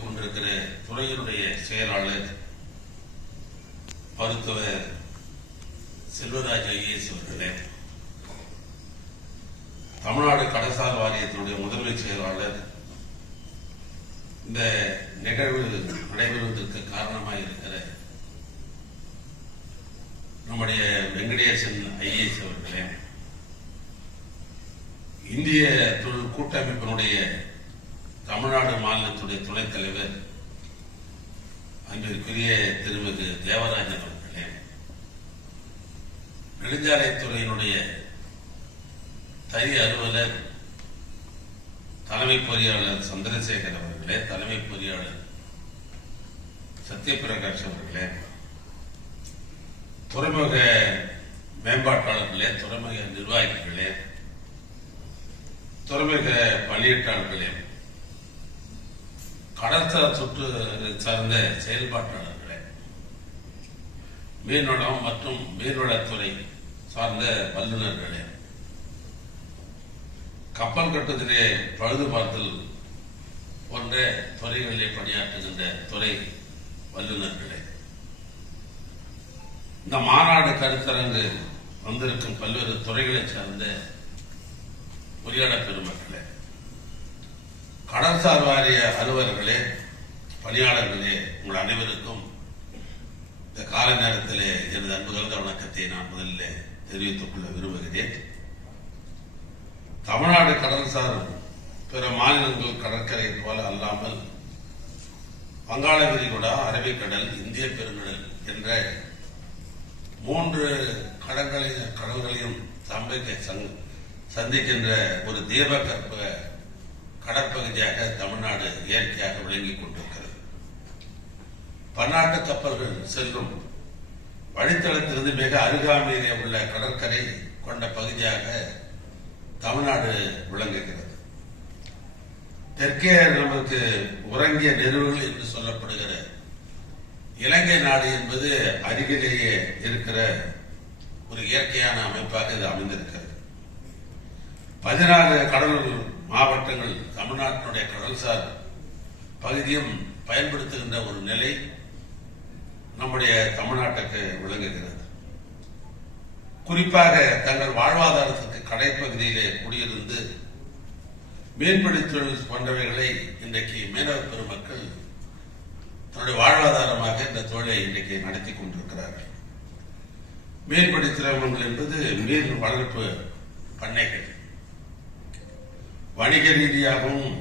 கொண்டிருக்கிற துறையினுடைய செயலாளர் மருத்துவர் செல்வராஜ் ஐஏஎஸ் அவர்களே. தமிழ்நாடு கடசார் வாரியத்தினுடைய முதன்மை செயலாளர் இந்த நிகழ்வு நடைபெறுவதற்கு காரணமாக இருக்கிற நம்முடைய வெங்கடேசன் ஐஏஎஸ் அவர்களே இந்திய தொழில் கூட்டமைப்பினுடைய தமிழ்நாடு மாநிலத்துடைய துணைத் தலைவர் அன்பிற்குரிய திருமிகு தேவராஜன் அவர்களே நெடுஞ்சாலைத்துறையினுடைய தனி அலுவலர் தலைமை பொறியாளர் சந்திரசேகர் அவர்களே தலைமை பொறியாளர் சத்யபிரகாஷ் அவர்களே துறைமுக மேம்பாட்டாளர்களே துறைமுக நிர்வாகிகளே துறைமுக பணியிட்டாளர்களே கடற்கரை சுற்று சார்ந்த செயல்பாட்டாளர்களே மீன்வளம் மற்றும் மீன்வளத்துறை சார்ந்த வல்லுநர்களே கப்பல் கட்டத்திலே பழுது பார்த்தல் போன்ற துறைகளிலே பணியாற்றுகின்ற துறை வல்லுநர்களே. இந்த மாநாடு கருத்தரங்கு வந்திருக்கும் பல்வேறு துறைகளை சார்ந்த பொறியாளர் பெருமக்களே கடற்சார் வாரிய அலுவலர்களே பணியாளர்களே உங்கள் அனைவருக்கும் இந்த கால நேரத்திலே எனது அன்பு கலந்த வணக்கத்தை நான் முதலில் தெரிவித்துக் கொள்ள விரும்புகிறேன். தமிழ்நாடு கடல்சார் பிற மாநிலங்கள் கடற்கரை போல அல்லாமல் வங்காள விரிகுடா அரபிக்கடல் இந்திய பெருங்கடல் என்ற மூன்று கடற்களையும் கடல்களையும் சம்பிக்க சந்திக்கின்ற ஒரு தீபகற்ப கடற்பகுதியாக தமிழ்நாடு இயற்கையாக விளங்கிக் கொண்டிருக்கிறது. பன்னாட்டு கப்பல்கள் செல்லும் வழித்தளத்திலிருந்து மிக அருகாமையிலே உள்ள கடற்கரை கொண்ட பகுதியாக தமிழ்நாடு விளங்குகிறது. தெற்கே நமக்கு உறங்கிய நெருவுகள் என்று சொல்லப்படுகிற இலங்கை நாடு என்பது அருகிலேயே இருக்கிற ஒரு இயற்கையான அமைப்பாக இது அமைந்திருக்கிறது. பதினாறு கடலூர் மாவட்டங்கள் தமிழ்நாட்டினுடைய கடல்சார் பகுதியும் பயன்படுத்துகின்ற ஒரு நிலை நம்முடைய தமிழ்நாட்டுக்கு விளங்குகிறது. குறிப்பாக தங்கள் வாழ்வாதாரத்துக்கு கடைப்பகுதியிலே குடியிருந்து மீன்பிடி தொழில் போன்றவைகளை இன்றைக்கு மீனவ பெருமக்கள் தன்னுடைய வாழ்வாதாரமாக இந்த தொழிலை இன்றைக்கு நடத்தி கொண்டிருக்கிறார்கள். மீன்பிடி திரவங்கள் என்பது மீன் வளர்ப்பு பண்ணைகள். வணிக ரீதியாகவும்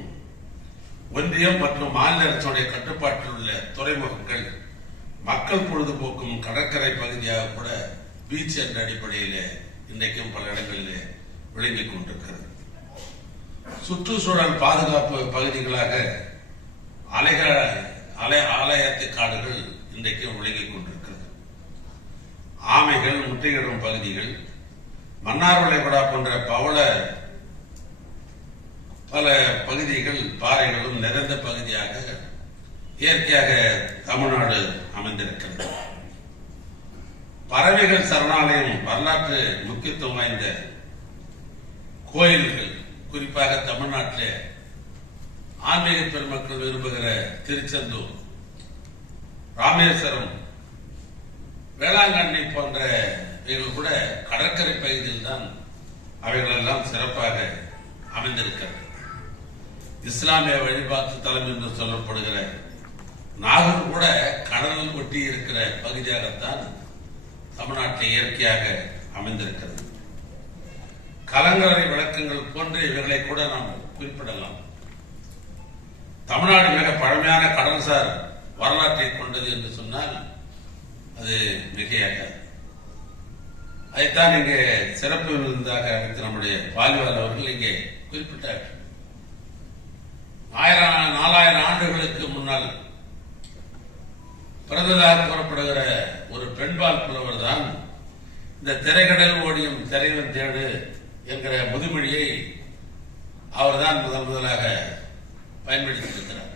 ஒன்றியம் மற்றும் மாநில அரசுடைய கட்டுப்பாட்டில் உள்ள துறைமுகங்கள் மக்கள் பொழுதுபோக்கும் கடற்கரை பகுதியாக கூட பீச் என்ற அடிப்படையில் இன்றைக்கும் பல இடங்களில் விளங்கிக் கொண்டிருக்கிறது. சுற்றுச்சூழல் பாதுகாப்பு பகுதிகளாக அலைகள அலை ஆலயத்து காடுகள் இன்றைக்கும் விளங்கிக் கொண்டிருக்கிறது. ஆமைகள் முட்டையிடும் பகுதிகள் மன்னார் வளைகுடா போன்ற பவள பல பகுதிகள் பாறைகளும் நிறைந்த பகுதியாக இயற்கையாக தமிழ்நாடு அமைந்திருக்கிறது. பறவைகள் சரணாலயம் வரலாற்று முக்கியத்துவம் வாய்ந்த கோயில்கள் குறிப்பாக தமிழ்நாட்டில் ஆன்மீக பெருமக்கள் விரும்புகிற திருச்செந்தூர் ராமேஸ்வரம் வேளாங்கண்ணி போன்ற இவைகள் கூட கடற்கரை பகுதியில் தான் அவைகளெல்லாம் சிறப்பாக அமைந்திருக்கிறது. இஸ்லாமிய வழிபாட்டு தலம் என்று சொல்லப்படுகிற நாகர் கூட கடலில் ஒட்டி இருக்கிற பகுதியாகத்தான் தமிழ்நாட்டில் இயற்கையாக அமைந்திருக்கிறது. கலங்கரை விளக்கங்கள் போன்ற இவைகளை கூட நாம் குறிப்பிடலாம். தமிழ்நாடு மிக பழமையான கடல்சார் வரலாற்றை கொண்டது என்று சொன்னால் அது மிகையாக. அதைத்தான் இங்கே சிறப்பு விருந்தாக அழைத்து நம்முடைய பாலிவால் அவர்கள் இங்கே குறிப்பிட்டார்கள். ஆயிரம் நாலாயிரம் ஆண்டுகளுக்கு முன்னால் பிறந்ததாக கூறப்படுகிற ஒரு பெண்பால் புலவர் தான் இந்த திரைக்கடல் ஓடியும் திரைவன் தேடு என்கிற முதுமொழியை அவர்தான் முதன் முதலாக பயன்படுத்தியிருக்கிறார்